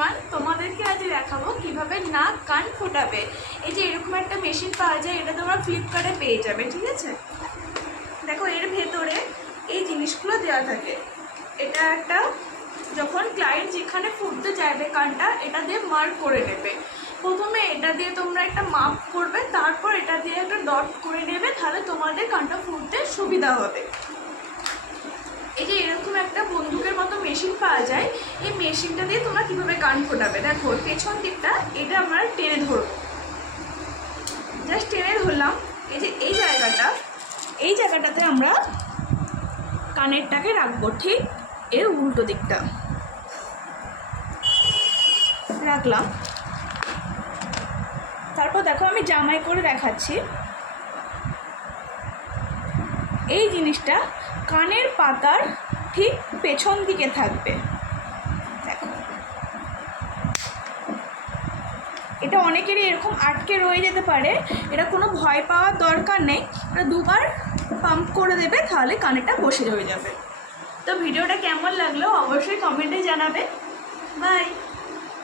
Everyone, তোমাদেরকে আজ দেখাবো কিভাবে নাক কান ফোটাবে। এই যে এরকম একটা মেশিন পাওয়া যায়, এটা তোমরা ফ্লিপকার্টে পেয়ে যাবে, ঠিক আছে। দেখো এর ভেতরে এই জিনিসগুলো দেওয়া থাকে। এটা একটা, যখন ক্লায়েন্ট যেখানে ফুটতে চাইবে কানটা, এটা দিয়ে মার্ক করে নেবে। প্রথমে এটা দিয়ে তোমরা একটা মাপ করবে, তারপর এটা দিয়ে একটা ডট করে নেবে, তাহলে তোমাদের কানটা ফুটতে সুবিধা হবে। এই যে এরকম একটা বন্দুকের মতো মেশিন পাওয়া যায়, এই মেশিনটা দিয়ে তোমরা কিভাবে কান ফোটাবে। দেখো পেছন দিকটা এটা আমরা টেনে ধরবো, জাস্ট টেনে ধরলাম। এই যে এই জায়গাটাতে আমরা কানেরটাকে রাখবো, ঠিক এর উল্টো দিকটা রাখলাম। তারপর দেখো আমি জামাই করে দেখাচ্ছি। এই জিনিসটা কানের পাতার ঠিক পেছন দিকে থাকবে। দেখো এটা অনেকেরই এরকম আটকে রয়ে যেতে পারে, এটা কোনো ভয় পাওয়ার দরকার নেই। এটা দুবার পাম্প করে দেবে, তাহলে কানেরটা বসে হয়ে যাবে। তো ভিডিওটা কেমন লাগলো অবশ্যই কমেন্টে জানাবে। বাই।